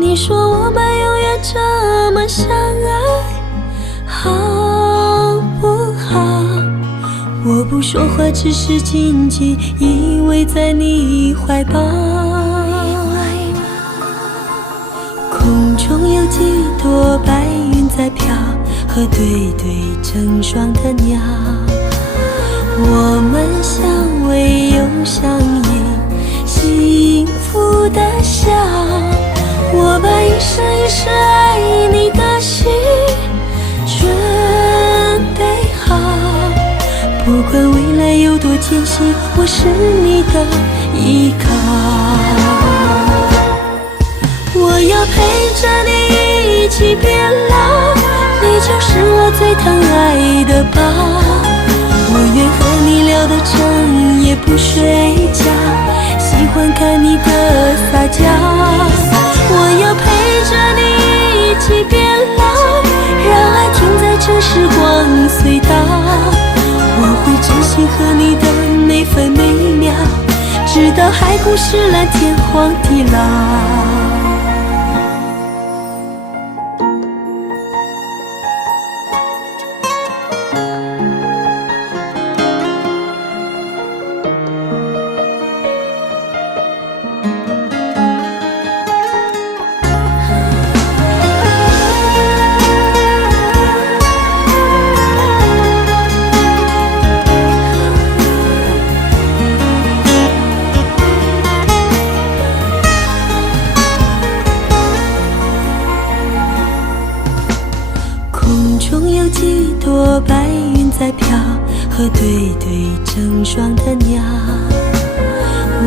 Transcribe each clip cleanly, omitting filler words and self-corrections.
你说我们永远这么相爱，好不好？我不说话，只是紧紧依偎在你怀抱。空中有几朵白云在飘，和对对成双的鸟。我们相偎又相依，幸福的笑。我把一生一世爱你的心准备好，不管未来有多艰辛，我是你的依靠。我要陪着你一起变老，你就是我最疼爱的宝。我愿和你聊到整夜不睡觉，喜欢看你的撒娇。我要陪着你一起变老，让爱停在这时光隧道。我会珍惜和你的每分每秒，直到海枯石烂，天荒地老。空中有几朵白云在飘，和对对成双的鸟。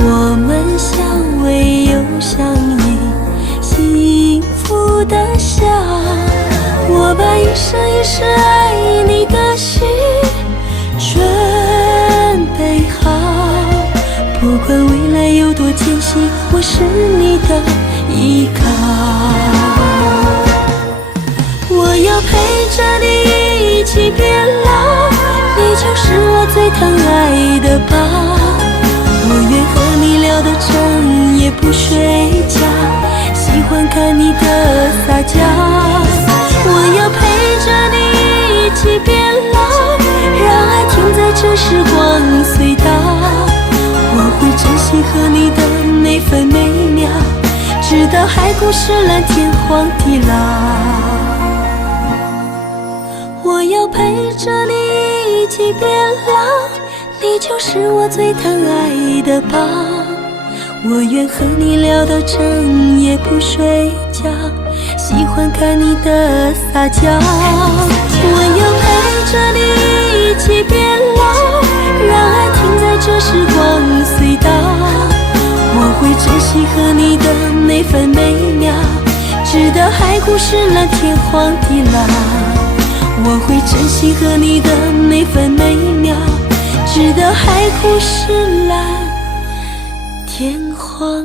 我们相偎又相依，幸福的笑。我把一生一世爱你的心准备好，不管未来有多艰辛，我是你的依靠。我要陪着你一起变老，你就是我最疼爱的宝。我愿和你聊到整夜不睡觉，喜欢看你的撒娇。我要陪着你一起变老，让爱停在这时光隧道。我会珍惜和你的每分每秒，直到海枯石烂，天荒地老。我要陪着你一起变老，你就是我最疼爱的宝。我愿和你聊到整夜不睡觉，喜欢看你的撒娇。我要陪着你一起变老，让爱停在这时光隧道。我会珍惜和你的每分每秒，直到海枯石烂，天荒地老。我会珍惜和你的每分每秒，直到海枯石烂，天荒